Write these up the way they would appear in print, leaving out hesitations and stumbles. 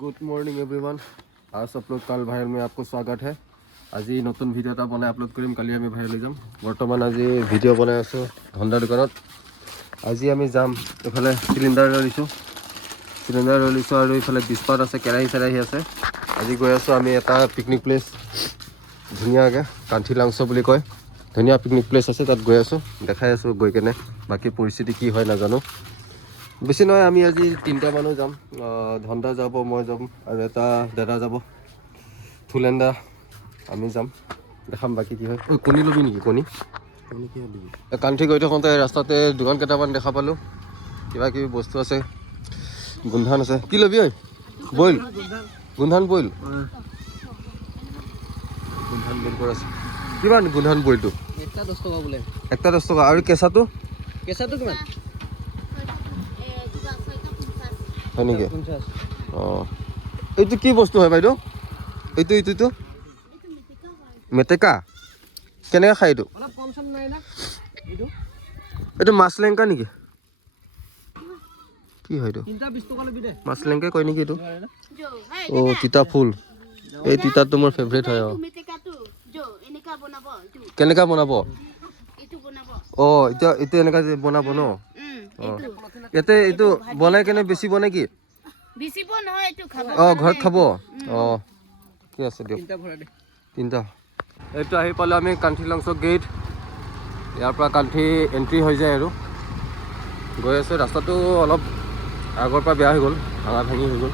Good morning everyone. आज upload कल भाइर में आपको स्वागत है। आज नतुन भिडिओ এটা বনাই আপলোড কৰিম। কালি আমি ভাইৰ লৈ যাম। বৰ্তমান আজি ভিডিঅ' বনাই আছোঁ ধন্দা দোকানত। আজি আমি যাম এফালে সিলিণ্ডাৰ লৈ লৈছোঁ আৰু এইফালে বিস্পাত আছে, কেৰাহী আছে। আজি গৈ আছোঁ আমি এটা পিকনিক প্লেচ, ধুনীয়াকৈ কান্থি লাংচ বুলি কয়, ধুনীয়া পিকনিক প্লেচ আছে, তাত গৈ আছোঁ। দেখাই আছোঁ গৈ কেনে বাকী পৰিস্থিতি কি হয় নাজানো। বেছি নহয়, আমি আজি 3টা মানুহ যাম। ধন্দা যাব, মই যাম আৰু এটা দাদা যাব, থুলেন্দা। আমি যাম, দেখাম বাকী কি হয়। কণী ল'বি নেকি? কণী কান্থি গৈ থাকোঁতে ৰাস্তাতে দোকান কেইটামান দেখা পালোঁ, কিবা কিবি বস্তু আছে, গোন্ধান আছে। কি ল'বি ঐ? বইল গোন্ধান বইল, গোন্ধান বইল কৰা আছে। কিমান গোন্ধান বইলটো? একটা 10 টকা বোলে। একটা 10 টকা। আৰু কেঁচাটো কিমান? হয় নেকি? অঁ, এইটো কি বস্তু হয় বাইদেউ? এইটো মেটেকা কেনেকৈ খায় এইটো? এইটো মাছ লেংকা নেকি? কি হয় এইটো? মাছ লেংকাই কয় নেকি এইটো? অঁ, তিতা ফুল। এই তিতাটো মোৰ ফেভৰেট হয়। অঁ, কেনেকৈ বনাব? অঁ, এতিয়া এনেকুৱা যে বনাব ন? অঁ, ইয়াতে এইটো বনাই কেনে বেচিব নেকি? অঁ, ঘৰত খাব। অঁ, ঠিক আছে দিয়ক। 3টা। এইটো আহি পালোঁ আমি কান্থি লাংচ গেট। ইয়াৰ পৰা কান্থি এণ্ট্ৰি হৈ যায় আৰু গৈ আছোঁ। ৰাস্তাটো অলপ আগৰ পৰা বেয়া হৈ গ'ল, ভাঙি হৈ গ'ল।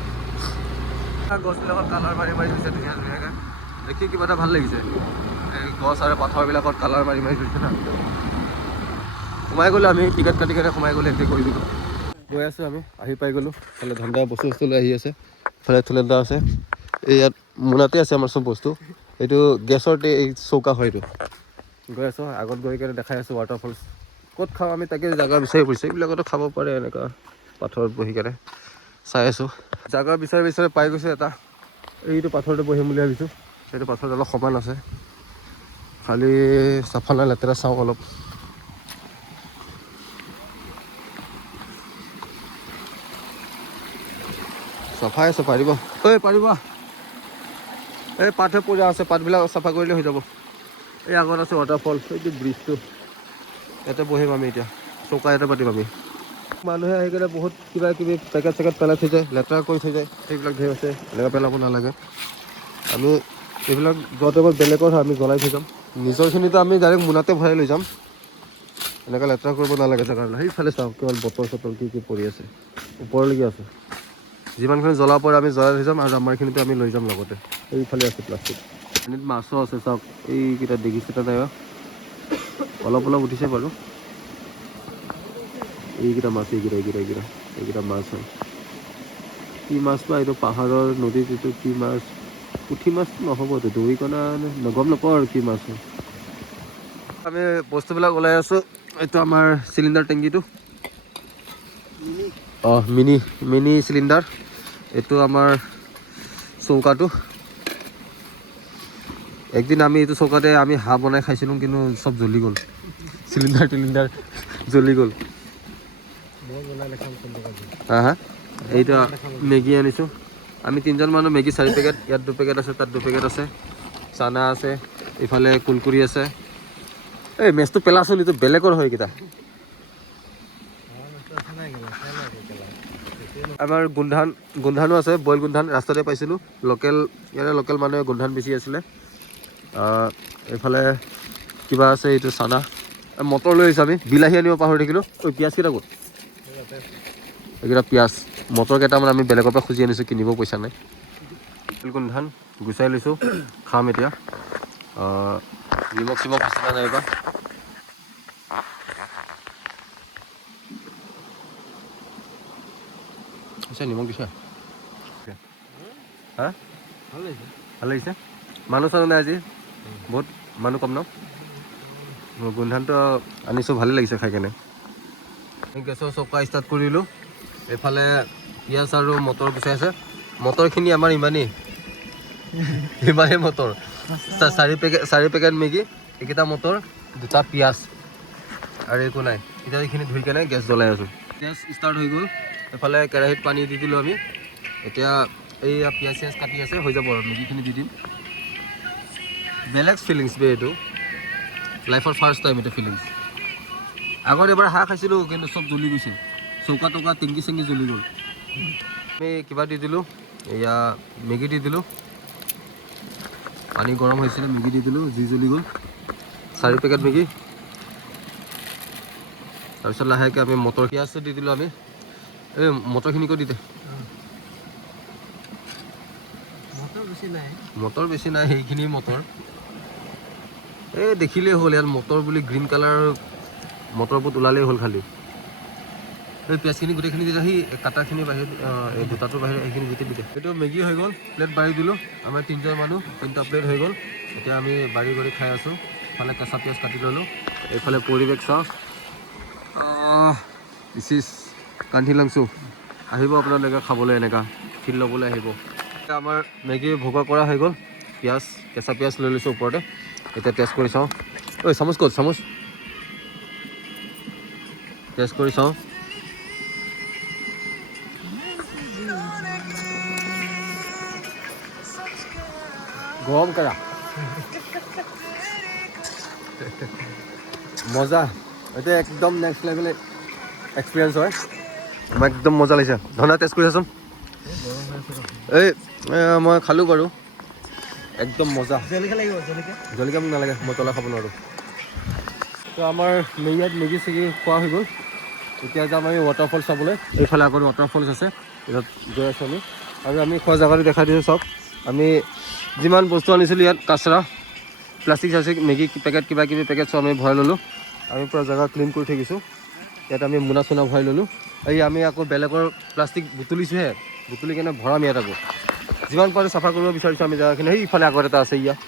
গছবিলাকত কালাৰ মাৰি থৈছে ধুনীয়াকৈ, দেখি কিবা এটা ভাল লাগিছে। এই গছ আৰু পাথৰবিলাকত কালাৰ মাৰি থৈছে না। সোমাই গ'লোঁ আমি, টিকেট কাটি কেনে সোমাই গ'লোঁ, এণ্ট্ৰি কৰি দিলোঁ। গৈ আছোঁ আমি, আহি পাই গ'লোঁ। এইফালে ধন্দা বস্তু লৈ আহি আছে, এইফালে থুলেন্দা আছে। এই ইয়াত মোনাতে আছে আমাৰ চব বস্তু। এইটো গেছৰ এই চৌকা হয় এইটো। গৈ আছোঁ, আগত গৈ কেনে দেখাই আছোঁ ৱাটাৰফলছ। ক'ত খাওঁ আমি তাকে জেগা বিচাৰি ফুৰিছোঁ। এইবিলাকতো খাব পাৰে, এনেকুৱা পাথৰত বহি কেনে চাই আছোঁ। জেগা বিচাৰি পাই গৈছোঁ এটা। এইটো পাথৰতে বহিম বুলি ভাবিছোঁ। সেইটো পাথৰত অলপ সমান আছে, খালি চাফা নাই, লেতেৰা চাওঁ অলপ। চাফাই আছে, পাৰিব। পাৰিব। এই পাতহে পৰি আছে, পাতবিলাক চাফা কৰিলে হৈ যাব। এই আগত আছে ৱাটাৰফল, এইটো ব্ৰিজটো, ইয়াতে বহিম আমি এতিয়া। চৌকা ইয়াতে পাতিম আমি। মানুহে আহি কেনে বহুত কিবা কিবি পেকেট পেলাই থৈ যায়, লেতেৰা কৰি থৈ যায়। সেইবিলাক ধেৰ আছে, এনেকৈ পেলাব নালাগে। আমি এইবিলাক য'তে বেলেগৰ হয় আমি জ্বলাই থৈ যাম। নিজৰখিনিতো আমি ডাইৰেক্ট মোনাতে ভৰাই লৈ যাম। এনেকৈ লেতেৰা কৰিব নালাগে জেগাবিলাক। সেইফালে চাওক, কেৱল বটল চটল কি পৰি আছে, ওপৰলৈকে আছে। যিমানখিনি জ্বলাব পাৰে আমি জ্বলাই থৈ যাম, আৰু আমাৰখিনিতো আমি লৈ যাম লগতে। এইফালে আছে প্লাষ্টিক। পানীত মাছো আছে চাওক, এইকেইটা দেখিছেনে নাই? অলপ উঠিছে বাৰু। এইকেইটা মাছ, এইকেইটা মাছ হয়। কি মাছ বা এইটো? পাহাৰৰ নদীত এইটো কি মাছ? পুঠি মাছটো নহ'ব, এইটো দৰিকণা গম নাপাওঁ আৰু কি মাছ হয়। আমি বস্তুবিলাক ওলাই আছোঁ। এইটো আমাৰ চিলিণ্ডাৰ টেংকিটো। অঁ, মিনি চিলিণ্ডাৰ। এইটো আমাৰ চৌকাটো। একদিন আমি এইটো চৌকাতে আমি হাঁহ বনাই খাইছিলোঁ, কিন্তু চব জ্বলি গ'ল, চিলিণ্ডাৰ জ্বলি গ'ল। হা এইটো মেগী আনিছোঁ আমি 3জন মানুহ। মেগী 4 পেকেট, ইয়াত 2 পেকেট আছে, তাত 2 পেকেট আছে। চানা আছে, ইফালে কুৰকুৰি আছে। এই মেচটো পেলাচোন, এইটো বেলেগৰ হয় এইকেইটা। আমাৰ গোন্ধানো আছে, বইল গোন্ধান ৰাস্তাতে পাইছিলোঁ। ইয়াৰে লোকেল মানুহে গোন্ধান বেচি আছিলে। এইফালে কিবা আছে, এইটো চানা। মটৰ লৈ আহিছোঁ আমি। বিলাহী আনিব পাহৰি থাকিলোঁ। পিঁয়াজ কেইটা ক'ত? এইকেইটা পিঁয়াজ। মটৰ কেইটামান আমি বেলেগৰ পৰা খুজি আনিছোঁ, কিনিব পইচা নাই। গোন্ধান গুচাই লৈছোঁ, খাম এতিয়া। নিমখ চিমখ পচলা নাইবা। নিমখ দিছা? হা, ভাল লাগিছে। মানুহ চানুহ নাই আজি, বহুত মানুহ কম ন? গোন্ধানটো আনিছোঁ, ভালেই লাগিছে খাই কেনে। গেছৰ চৌকা ষ্টাৰ্ট কৰিলোঁ। এইফালে পিঁয়াজ আৰু মটৰ গুচাই আছে। মটৰখিনি আমাৰ ইমানেই মটৰ। 4 পেকেট মেগী, এইকেইটা মটৰ, 2টা পিঁয়াজ আৰু একো নাই। এতিয়া এইখিনি ধুই কেনে গেছ জ্বলাই আছোঁ। গেছ ষ্টাৰ্ট হৈ গ'ল। এইফালে কেৰাহীত পানী দি দিলোঁ আমি। এতিয়া এইয়া পিঁয়াজ চিয়াজ কাটি আছে হৈ যাব আৰু মেগীখিনি দি দিম বেলেগ ফিলিংছ বে এইটো লাইফৰ ফাৰ্ষ্ট টাইম এইটো ফিলিংছ আগত এবাৰ হাঁহ খাইছিলোঁ কিন্তু চব জ্বলি গৈছিল চৌকা টৌকা টেংকি চেংকি জ্বলি গ'ল আমি কিবা দি দিলোঁ এয়া মেগী দি দিলোঁ পানী গৰম হৈছিলে মেগী দি দিলোঁ যি জ্বলি গ'ল 4 পেকেট মেগী তাৰপিছত লাহেকৈ আমি মটৰ পিঁয়াজটো দি দিলোঁ আমি এই মটৰখিনিকো দি দে মটৰ বেছি নাই সেইখিনি মটৰ এই দেখিলেই হ'ল ইয়াত মটৰ বুলি গ্ৰীণ কালাৰ মটৰবোৰ ওলালেই হ'ল খালি এই পিঁয়াজখিনি গোটেইখিনি দি আহি কাটাখিনি বাহিৰত এই দুটাটোৰ বাহিৰে এইখিনি গোটেই দি দে এইটো মেগী হৈ গ'ল প্লেট বাঢ়ি দিলোঁ আমাৰ 3জন মানুহ 3টা প্লেট হৈ গ'ল এতিয়া আমি বাঢ়ি কৰি খাই আছোঁ ইফালে কেঁচা পিঁয়াজ কাটি ল'লোঁ এইফালে পৰিৱেশ চাওঁ দিছ ইজ কান্থি লাংচু আহিব আপোনালোকে খাবলৈ এনেকুৱা ফিল ল'বলৈ আহিব আমাৰ মেগী ভোগা কৰা হৈ গ'ল পিঁয়াজ কেঁচা পিঁয়াজ লৈ লৈছোঁ ওপৰতে এতিয়া টেষ্ট কৰি চাওঁ ঐ চামুচ ক'ত চামুচ টেষ্ট কৰি চাওঁ গৰম কৰা মজা এতিয়া একদম নেক্সট লেভেল এক্সপিৰিয়েঞ্চ হয় মই একদম মজা লাগিছে ধনা টেষ্ট কৰি চাচোন এই মই খালোঁ বাৰু একদম মজা জলকীয়া মোক নালাগে মই তলা খাব নোৱাৰোঁ তো আমাৰ মেগীত মেগী চেগী খোৱা হৈ গ'ল এতিয়া যাম আমি ৱাটাৰফল চাবলৈ এইফালে আকৌ ৱাটাৰফলছ আছে ইয়াত গৈ আছোঁ আমি আৰু আমি খোৱা জেগাটো দেখাই দিছোঁ চাওক আমি যিমান বস্তু আনিছিলোঁ ইয়াত কাচৰা প্লাষ্টিক চাষ্টিক মেগী পেকেট কিবা কিবি পেকেট চব আমি ভৰাই ল'লোঁ আমি পূৰা জেগা ক্লিন কৰি থৈ গৈছোঁ ইয়াত আমি মোনা চোনা ভৰাই ল'লোঁ এই আমি আকৌ বেলেগৰ প্লাষ্টিক বুটলিছোঁহে বুটলি কেনে ভৰাম ইয়াত আকৌ যিমান পাৰোঁ চাফা কৰিব বিচাৰিছোঁ আমি জেগাখিনি সেই ইফালে আগত এটা আছে ইয়াত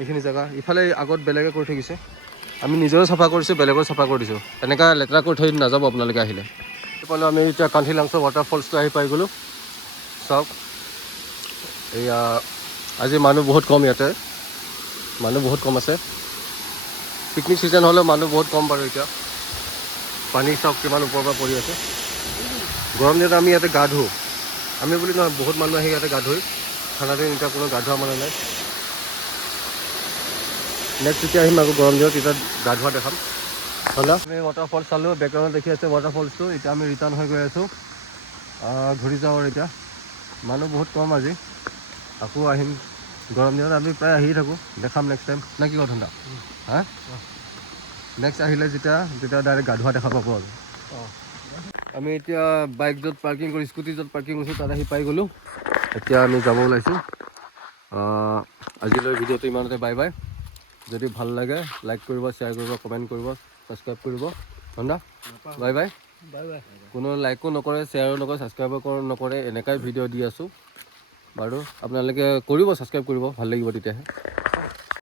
এইখিনি জেগা ইফালে আগত বেলেগে কৰি থৈ গৈছে আমি নিজেও চাফা কৰিছোঁ বেলেগৰ চাফা কৰি দিছোঁ এনেকুৱা লেতেৰা কৰি থৈ নাযাব আপোনালোকে আহিলে পালোঁ আমি এতিয়া কান্থি লাংচৰ ৱাটাৰফলছটো আহি পাই গ'লোঁ চাওক এয়া আজি মানুহ বহুত কম ইয়াতে মানুহ বহুত কম আছে পিকনিক ছিজন হ'লেও মানুহ বহুত কম বাৰু এতিয়া পানী চাওক কিমান ওপৰৰ পৰা পৰি আছে গৰম দিনত আমি ইয়াতে গা ধুওঁ আমি বুলি নহয় বহুত মানুহ আহি ইয়াতে গা ধুই ঠাণ্ডা দিন এতিয়া কোনো গা ধোৱা মানুহ নাই নেক্সট যেতিয়া আহিম আকৌ গৰম দিনত তেতিয়া গা ধোৱা দেখাম ঠাণ্ডা আমি ৱাটাৰফল চালোঁ বেকগ্ৰাউণ্ডত দেখি আছে ৱাটাৰফলছটো এতিয়া আমি ৰিটাৰ্ণ হৈ গৈ আছোঁ ঘূৰি যাওঁ আৰু এতিয়া মানুহ বহুত কম আজি আকৌ আহিম গৰম দিনত আমি প্ৰায় আহিয়ে থাকোঁ দেখাম নেক্সট টাইম নে কি কথা হা নেক্সট আহিলে যেতিয়া ডাইৰেক্ট গা ধোৱা দেখা পাব আৰু আমি এতিয়া বাইক য'ত পাৰ্কিং কৰি স্কুটি য'ত পাৰ্কিং কৰিছোঁ তাত আহি পাই গ'লোঁ এতিয়া আমি যাব ওলাইছোঁ আজিলৈ ভিডিঅ'টো ইমানতে বাই বাই যদি ভাল লাগে লাইক কৰিব শ্বেয়াৰ কৰিব কমেণ্ট কৰিব ছাবস্ক্ৰাইব কৰিব ধন্যবাদ বাই বাই কোনো লাইকো নকৰে শ্বেয়াৰো নকৰে ছাবস্ক্ৰাইবো নকৰে এনেকুৱাই ভিডিঅ' দি আছোঁ বাৰু আপোনালোকে কৰিব ছাবস্ক্ৰাইব কৰিব ভাল লাগিব তেতিয়াহে